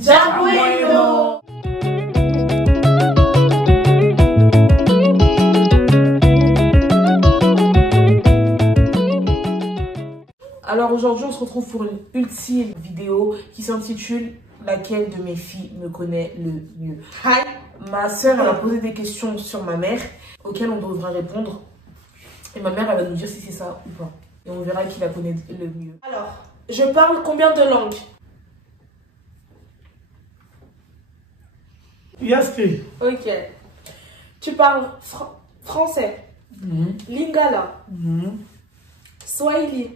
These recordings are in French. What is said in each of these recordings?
Jabueno. Alors aujourd'hui, on se retrouve pour une ultime vidéo qui s'intitule « Laquelle de mes filles me connaît le mieux ?» Ma soeur, elle a posé des questions sur ma mère auxquelles on devra répondre. Et ma mère, elle va nous dire si c'est ça ou pas. Et on verra qui la connaît le mieux. Alors, je parle combien de langues? Yaski. Ok. Tu parles français, lingala, swahili,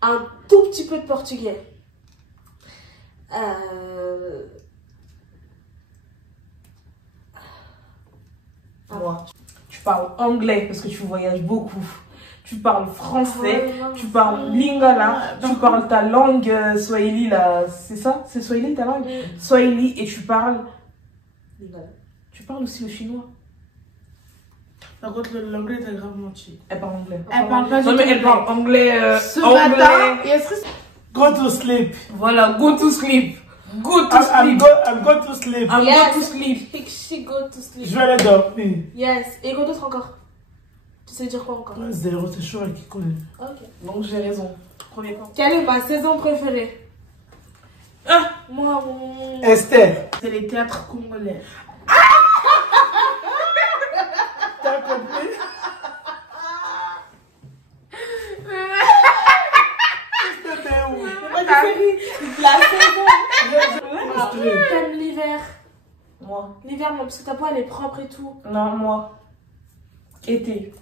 un tout petit peu de portugais. Moi. Tu parles anglais parce que tu voyages beaucoup. Tu parles français, tu parles lingala, tu parles ta langue swahili là, c'est ça? C'est swahili ta langue? Swahili, et tu parles lingala. Tu parles aussi le chinois. Par contre, l'anglais est gravement cheap. Elle parle anglais. Elle parle pas du tout. Non mais elle parle anglais. Ce anglais. matin, go to sleep. Voilà, go to sleep. Go to sleep. I'm go to sleep. I'm Yes. go to sleep. She go to sleep. Je vais aller dormir. Yes. Et quoi d'autre encore? Tu sais dire quoi encore? Zéro, c'est chaud qui connaît. Ok. Donc j'ai raison. Premier point. Quelle est ma saison préférée? Ah, Moi, Esther. c'est les théâtres congolais. T'as compris? C'était où? la saison. Esther. T'aimes l'hiver? Moi. L'hiver, non, parce que ta peau elle est propre et tout. Non, moi. Été.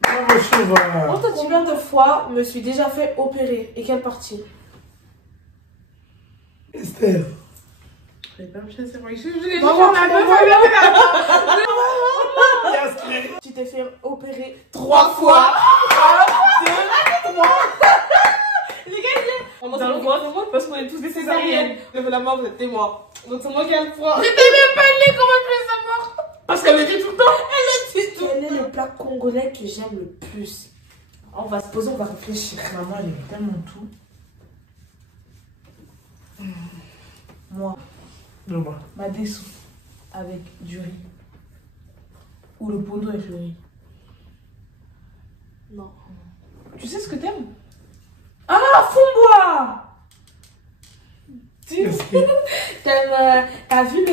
Bravo, Chouva. Combien de fois me suis déjà fait opérer? Et quelle partie? Esther. Je vais pas me chasser. Yaski. Tu t'es fait opérer 3 fois. 2, 3. On Dans le voix, parce qu'on est tous des césariennes. Lève la main, vous êtes témoins. Donc c'est moi qui ai le point. J'étais même pas née, comment je vais savoir? Parce qu'elle le dit tout le temps. Elle le dit tout Quel est le plat congolais que j'aime le plus? On va se poser, on va réfléchir. Maman, elle aime tellement tout. Moi, Non, ma dessous avec du riz. Ou le pondo avec le riz. Non. Tu sais ce que t'aimes? Ah, fond-bois. Yaski. T'as vu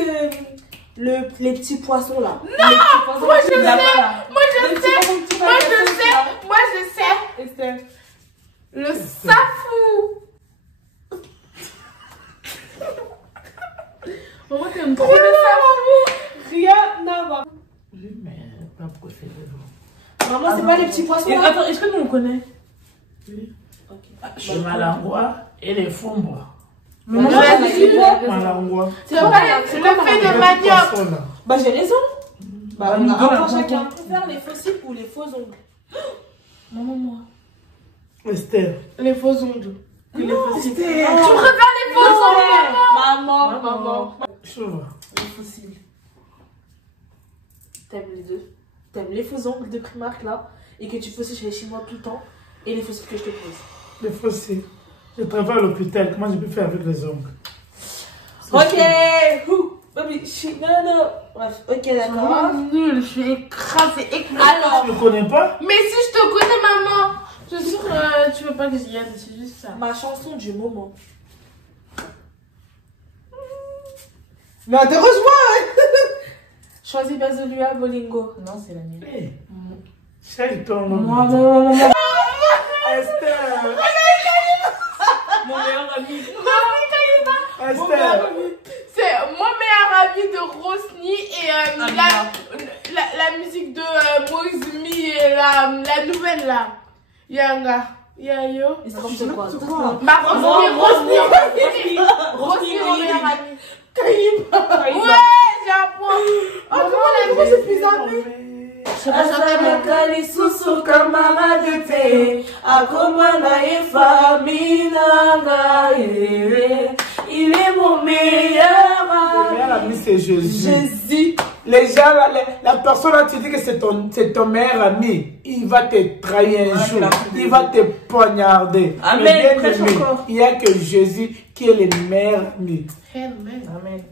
les petits poissons là? Moi je sais. Moi je sais. Moi je sais. Esther. Le safou. Maman t'aimes trop le safou. Rien à voir. Oui, mais pas préféré. Maman, c'est pas les petits poissons Et là? attends, est-ce que nous on connaît? Oui. Ok. Le malangua et les fombres. Mais moi, Ouais, j'ai c'est dit quoi? Malangua. C'est pas c'est le fait de manioc. Bah j'ai raison. Bah on nous a donne un un point point. chacun. Tu préfères les fossiles ou les faux ongles? Maman, moi. Esther. Les faux ongles. Les Tu fossiles. préfères les faux ongles? Maman. Chouva. Les fossiles. T'aimes les deux. T'aimes les faux ongles de Primark là et que tu fais aussi chez les Chinois tout le temps et les fossiles que je te pose. Les fossiles. Je travaille à l'hôpital. Comment je peux faire avec les ongles? Ok. Baby, non. Bref, ok d'accord. Nul, je suis écrasée. Alors, Tu ne connais pas? Mais si je te connais, maman, je suis sûre que tu veux pas que j'y aille, c'est juste ça. ma chanson du moment. Mais interroge-moi. Choisis Bazolua Bolingo. Non, c'est la mienne. Hé. Chérie, ton nom. Moi. Esther. Mon meilleur ami. Esther. C'est mon meilleur ami de Rosny et la musique de Moïse Mi et la nouvelle là. Yanga. Yayo. C'est quoi? Ma Rosny, mon meilleur ami. Kaïba. Ouais, j'ai un point. Oh, comment la grosse est plus amie? Azalaka lisusu camarade te akoma na ye famille nanga il est mon meilleur Le meilleur ami, c'est Jésus. Jésus. Les gens, là, la personne là, tu dis que c'est ton meilleur ami. Il va te trahir un jour. Il va te poignarder. Amen. Il n'y a que Jésus qui est le meilleur ami. Amen.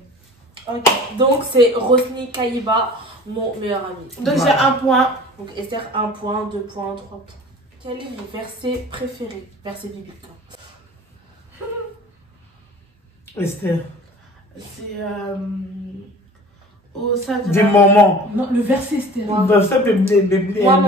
Ok. Donc c'est Rosny Kaïba, mon meilleur ami. Donc j'ai un point. Donc Esther, 1 point, 2 points, 3 points. Quel est mon verset préféré? Verset biblique. Esther. C'est ça Du moment. Non, le verset Esther. Le verset biblique du Non,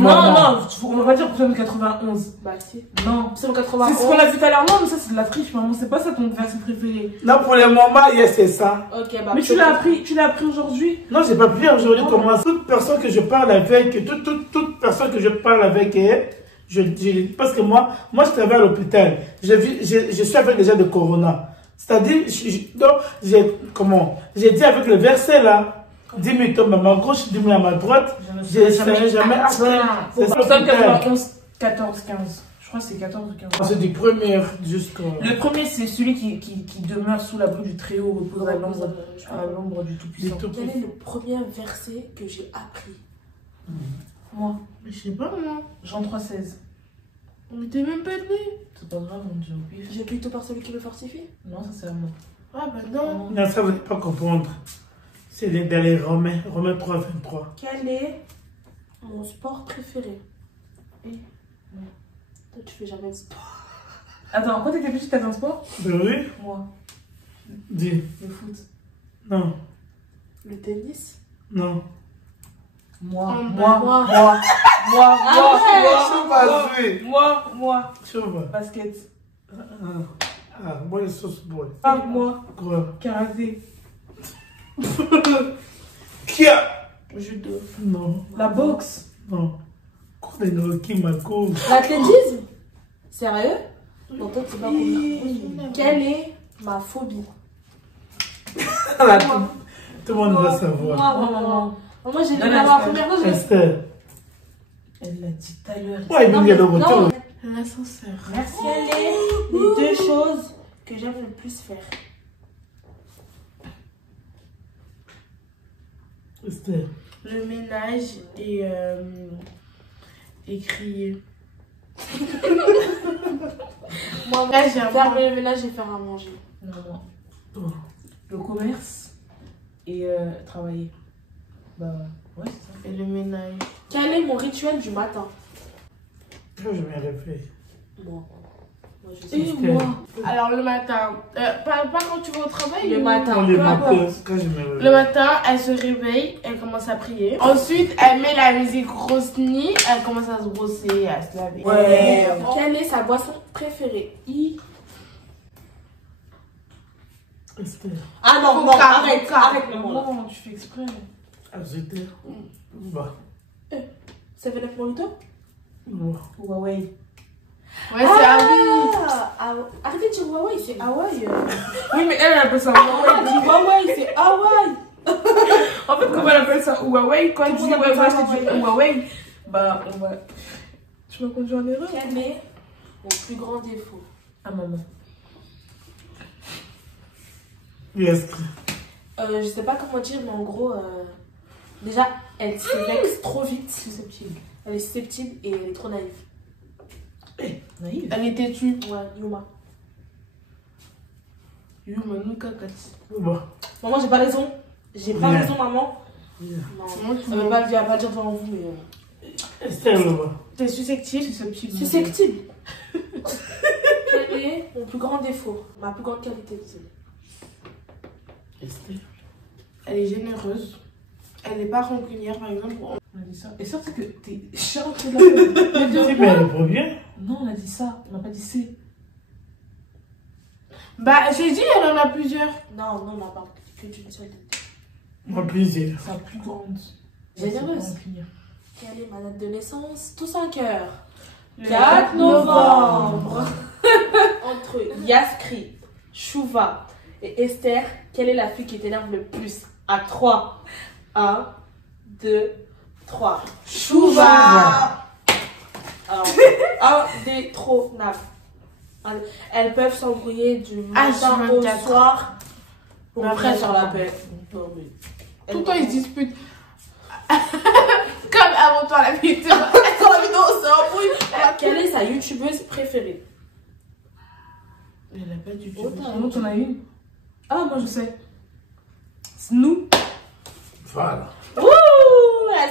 moment. on va pas dire psaume 91. Bah si. Non. Psaume C'est 91. ce qu'on a vu tout à l'heure. Non, mais ça c'est de la triche, maman. C'est pas ça ton verset préféré. Non, pour le moment, yes, c'est ça. Ok, bah. Mais tu l'as appris aujourd'hui. Non, j'ai pas pu aujourd'hui comment. Toute personne que je parle avec, toute personne que je parle avec elle, parce que moi je travaille à l'hôpital. Je suis avec les gens de Corona. C'est-à-dire, j'ai dit avec le verset là, 10 000 tombent à ma gauche, 10 000 à ma droite, je ne serai jamais après. C'est Psaume 91, 14, 15. Je crois que c'est 14 ou 15. C'est du premier jusqu'au... Le premier, c'est celui qui demeure sous l'abri du Très-Haut, repose à l'ombre du Tout-Puissant. Quel est le premier verset que j'ai appris? Moi, Je sais pas moi. Jean 3,16. On était même pas né. C'est pas grave, on dit au pif. J'ai plutôt par celui qui me fortifie. Non, ça c'est à moi. Ah bah non. Non, ça vous n'allez pas comprendre. C'est dans les Romains 3, 23. Quel est mon sport préféré? Toi, tu fais jamais de sport. Attends, quand t'étais petite, t'avais un sport? Ben oui, Moi, dis. le foot. Non, Le tennis? non. Moi. Chauve. Basket. Moi, les sauces boy. Moi. Quoi? Karaté. Qui a? Judo. Non, La boxe. non. Quoi de qui m'a cause? L'athlétisme? Sérieux? Non, toi, tu sais pas combien. Quelle est ma phobie? Tout le monde va savoir. Moi, j'ai dit la première fois, je l'ai. Esther. Elle l'a dit tout à l'heure. Ouais, il vient de non. retour. L'ascenseur. Merci. Quelles sont les 2 choses que j'aime le plus faire? Esther. Le ménage et crier. Moi, Là, j'ai un fermer le ménage et faire à manger. Non, non. Toi. Le commerce et travailler. Bah ouais, c'est ça. Et le ménage. Quel est mon rituel du matin? Quand je me réveille. Moi, je sais. Et moi. Alors le matin, pas quand tu vas au travail. Le ou- matin. Le peu matin, importe. quand je me réveille. Le matin, elle se réveille, elle commence à prier. Ensuite, elle met la musique Rosny, elle commence à se brosser, à se laver. Ouais. Quelle est sa boisson préférée? Esther. Ah non, Coca, arrête, Coca. arrête-moi. Non, tu fais exprès. Agiter. Bah. 7-Up Mojito? Bah. Huawei. Ouais, c'est ah oui. Arrêtez de dire Huawei, c'est Hawaï. Oui, mais elle appelle ça Huawei, Huawei. dit Huawei, c'est Hawaï. En fait, comment elle appelle ça Huawei? Quand elle dit Tout le monde ouais, appelle ça moi, je dis Huawei, bah on va. Tu m'as conduit en erreur? Quel est mon plus grand défaut? Ah, maman. Yes. Je sais pas comment dire, mais en gros, déjà, elle se vexe trop vite. Susceptible. Elle est susceptible et elle est trop naïve. Naïve. Elle est têtue. Ouais, Yuma. Yuma, nous cacati. Bah. Maman, j'ai pas raison. J'ai pas Yeah. raison, maman. Yeah. Non, Moi, elle va pas le dire devant vous, mais. Esther, là-bas. T'es susceptible. Susceptible. Susceptible. Quel est mon plus grand défaut? Ma plus grande qualité, désolé. Esther. Elle est généreuse. Elle n'est pas rancunière, par exemple. On a dit ça. Et ça, c'est que t'es chiant de la Si, mais elle est bien. Non, on a dit ça. On n'a pas dit C. Bah, j'ai dit, elle en a plusieurs. Non, non, on parle que d'une seule. Moi, plaisir. Sa plus grande. Généreuse. Rancunière. Quelle est ma date de naissance? Tous en cœur. Le 4 novembre. Entre Yaskri, Chouva et Esther, quelle est la fille qui t'énerve le plus? À 3. 1, 2, 3. Chouva. Alors, indétrônable. Elles peuvent s'embrouiller du matin au H24. soir pour Mais après après, sur la paix. Non, mais Tout le temps, ils se disputent. Comme avant toi, la vidéo. Quand la vidéo sort, oui. Quelle est sa youtubeuse préférée? Elle a pas du tout. Oh, t'en as une? Ah, moi je sais. Snoop. Voilà. Ouh,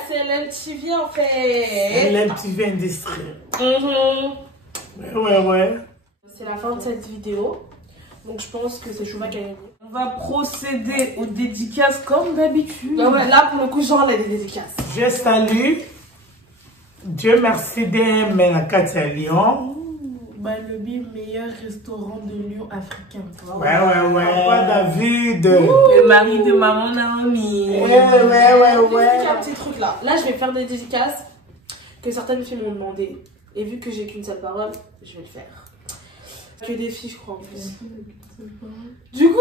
c'est l'MTV en fait. L'MTV Industrie. Mhm. Ouais. C'est la fin de cette vidéo. Donc je pense que c'est Chouva qui a gagné. On va procéder aux dédicaces comme d'habitude. Ouais, là pour le coup, genre, on a des dédicaces. Je salue. Dieu merci d'aimer la Katia Lyon. Balobi, meilleur restaurant de Lyon africain. Ouais. Pas David. Le mari de maman Naomi. Ouais. Il y a un petit truc là. Là, je vais faire des dédicaces que certaines filles m'ont demandé. Et vu que j'ai qu'une seule parole, je vais le faire. Que des filles, je crois en plus. Du coup,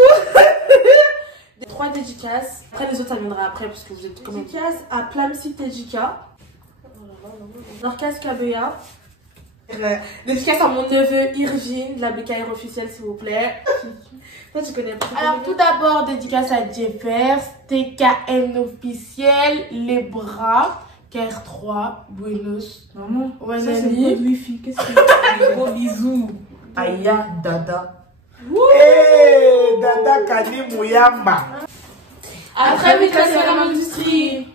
3 dédicaces. Après, les autres, ça viendra après parce que vous êtes comme dédicace à Plamsi Tejika, Norcas Kabeya. Dédicace à mon neveu Irvine, de la BKR officielle, s'il vous plaît. Toi, tu connais pas. Alors, tout d'abord, dédicace à Jeffers, TKN officiel, Les Bras, KR3, Buenos. Maman, Ouais, ça c'est Nani. quoi wifi? Qu'est-ce que gros bisous. Aya, Dada. Hey, Dada Kani Mouyamba. À très vite, la industrie.